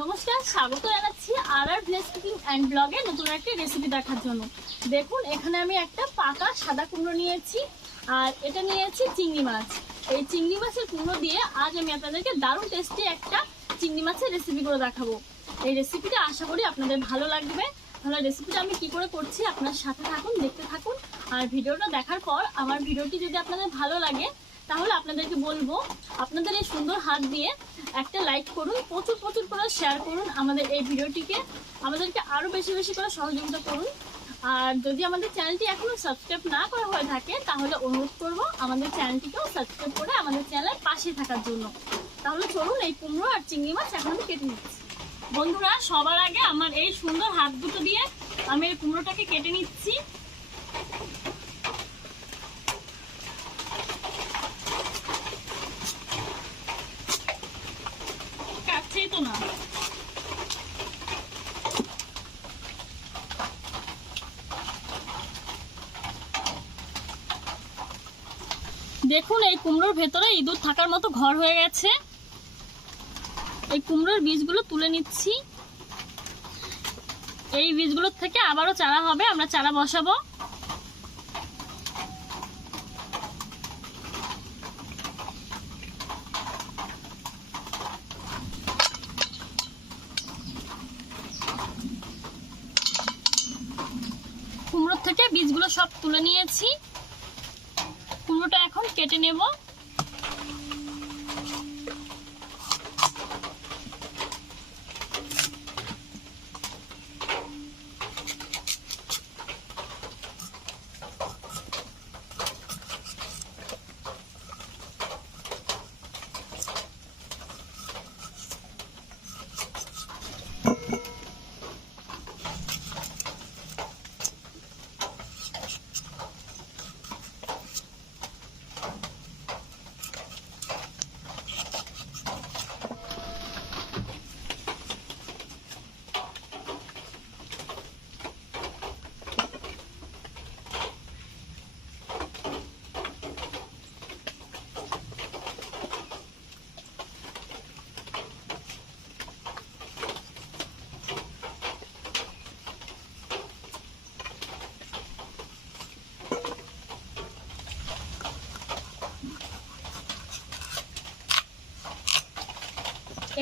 নমস্কার, স্বাগত জানাচ্ছি আর ভিলেজ কুকিং অ্যান্ড ব্লগে নতুন একটা রেসিপি দেখার জন্য। দেখুন, এখানে আমি একটা পাকা সাদা কুমড়ো নিয়েছি আর এটা নিয়েছি চিংড়ি মাছ। এই চিংড়ি মাছের কুমড়ো দিয়ে আজ আমি আপনাদেরকে দারুণ টেস্টি একটা চিংড়ি মাছের রেসিপি করে দেখাবো। এই রেসিপিটা আশা করি আপনাদের ভালো লাগবে। তাহলে রেসিপিটা আমি কি করে করছি আপনার সাথে থাকুন, দেখতে থাকুন। আর ভিডিওটা দেখার পর আমার ভিডিওটি যদি আপনাদের ভালো লাগে তাহলে আপনাদেরকে বলবো আপনাদের এই সুন্দর হাত দিয়ে একটা লাইক করুন, প্রচুর করে শেয়ার করুন আমাদের এই ভিডিওটিকে, আমাদেরকে আরও বেশি করে সহযোগিতা করুন। আর যদি আমাদের চ্যানেলটি এখনও সাবস্ক্রাইব না করা হয়ে থাকে তাহলে অনুরোধ করব আমাদের চ্যানেলটিকেও সাবস্ক্রাইব করে আমাদের চ্যানেলের পাশে থাকার জন্য। তাহলে চলুন, এই কুমড়ো আর চিংড়ি মাছ এখন আমি কেটে নিচ্ছি। বন্ধুরা, সবার আগে আমার এই সুন্দর হাত দুটো দিয়ে আমি এই কুমড়োটাকে কেটে নিচ্ছি। কাটছেই তো না। দেখুন, এই কুমড়োর ভেতরে ইঁদুর থাকার মতো ঘর হয়ে গেছে। এই কুমড়োর বীজগুলো তুলে নিচ্ছি। এই বীজগুলোর থেকে আবারও চারা হবে, আমরা চারা বসাবো। কুমড়োর থেকে বীজগুলো সব তুলে নিয়েছি। কুমড়োটা এখন কেটে নেব।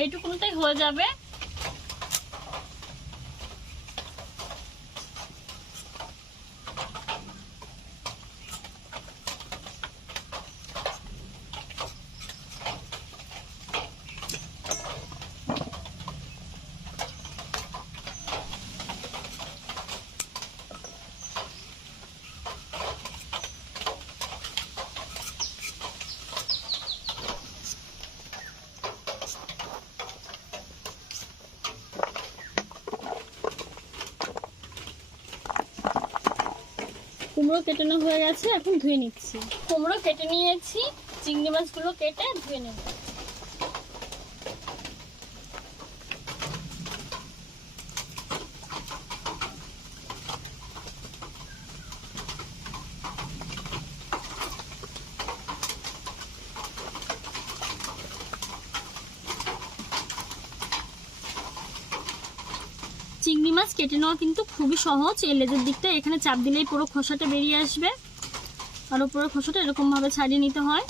এইটুকুনটাই হয়ে যাবে। কুমড়ো কেটে নেওয়া হয়ে গেছে, এখন ধুয়ে নিচ্ছি। কুমড়ো কেটে নিয়েছি, চিংড়ি মাছগুলো কেটে ধুয়ে নেব। চিংড়ি মাছ কেটে নেওয়া কিন্তু খুবই সহজ। এই লেজের দিকটা এখানে চাপ দিলেই পুরো খোসাটা বেরিয়ে আসবে, আর উপরের খোসাটা এরকম ভাবে ছাড়িয়ে নিতে হয়।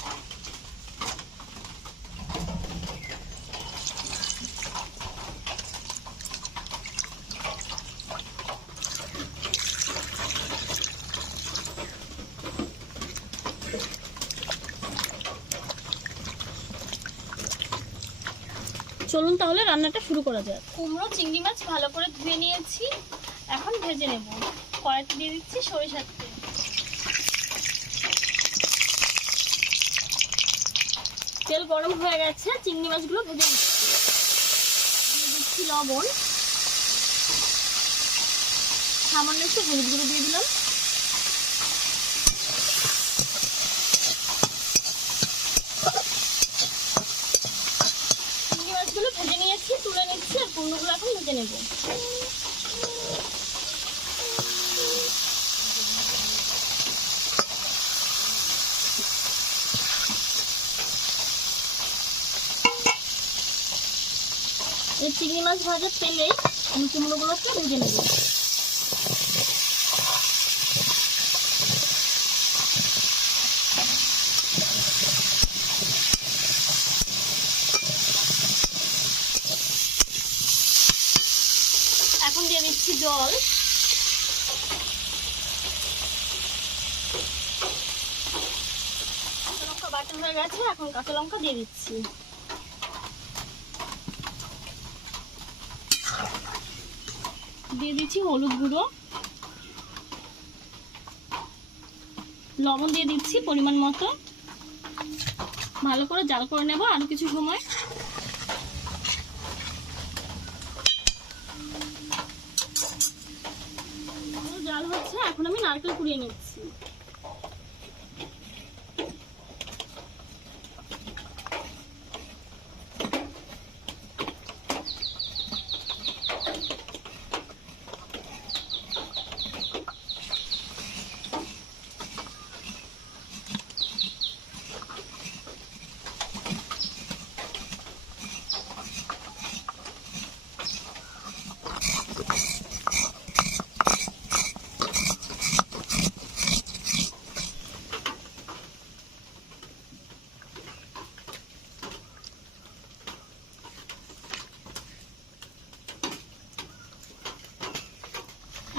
চলুন তাহলে রান্নাটা শুরু করা যাক। কুমড়ো চিংড়ি মাছ ভালো করে ধুয়ে নিয়েছি, এখন ভেজে নেব। কড়াইতে দিয়ে দিচ্ছি সরিষার তেল। তেল গরম হয়ে গেছে, চিংড়ি মাছগুলো ভেজে নিচ্ছি। দিয়ে দিচ্ছি লবণ, সামান্য একটু হলুদ গুঁড়ো দিয়ে দিলাম। চিংড়ি মাছগুলো ভেজে নিয়েছি, তুলে নিচ্ছি আর কুমড়োগুলো এখন ভেজে নেব। এই চিংড়ি মাছ ভাজার তেলেই আমি কুমড়োগুলোকে ভেজে নেব। এখন দিয়ে দিচ্ছি জল। কাঁচা লঙ্কা বাটা হয়ে গেছে, এখন কাঁচা লঙ্কা দিয়ে দিচ্ছি। দিয়ে দিচ্ছি হলুদ গুঁড়ো, লবণ দিয়ে দিচ্ছি পরিমাণ মতো। ভালো করে জাল করে নেব আরো কিছু সময়। জাল হচ্ছে, এখন আমি নারকেল কুড়িয়ে নিচ্ছি।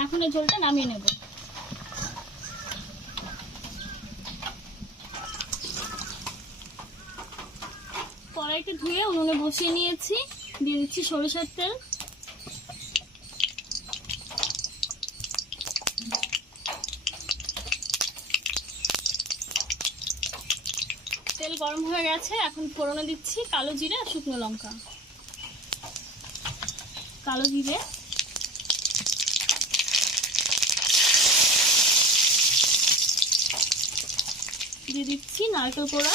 এখন এই ঝোলটা নামিয়ে নেব। কড়াইটা ধুয়ে উনুনে বসিয়ে নিয়েছি। দিয়ে দিচ্ছি সরিষার তেল। তেল গরম হয়ে গেছে, এখন ফোড়নে দিচ্ছি কালো জিরে আর শুকনো লঙ্কা। কালো জিরে, দিয়ে দিচ্ছি নারকেল কোড়া,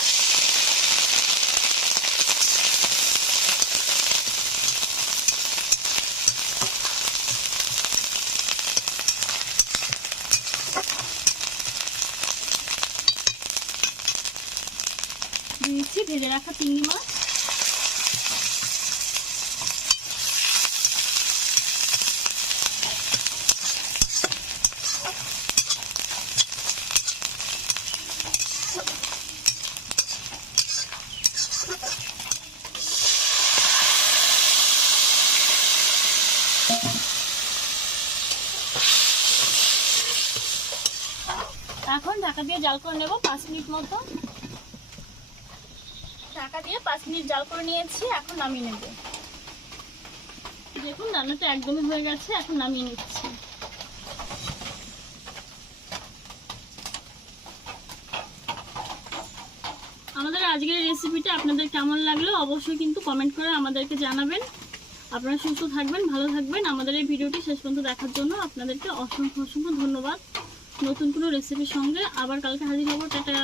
দিয়ে দিচ্ছি ভেজে রাখা চিংড়ি মাছ, এখন ঢাকা দিয়ে জাল করে নেব 5 মিনিট মতো। ঢাকা দিয়ে 5 মিনিট জাল করে নিয়েছি, এখন নামিয়ে নেব। দেখুন রান্নাটা একদমই হয়ে গেছে, এখন নামিয়ে নিচ্ছি। আমাদের আজকের রেসিপিটা আপনাদের কেমন লাগলো অবশ্যই কিন্তু কমেন্ট করে আমাদেরকে জানাবেন। আপনারা সুস্থ থাকবেন, ভালো থাকবেন। আমাদের এই ভিডিওটি শেষ পর্যন্ত দেখার জন্য আপনাদেরকে অসংখ্য ধন্যবাদ। নতুন কোনো রেসিপির সঙ্গে আবার কালকে হাজির হব। টাটা।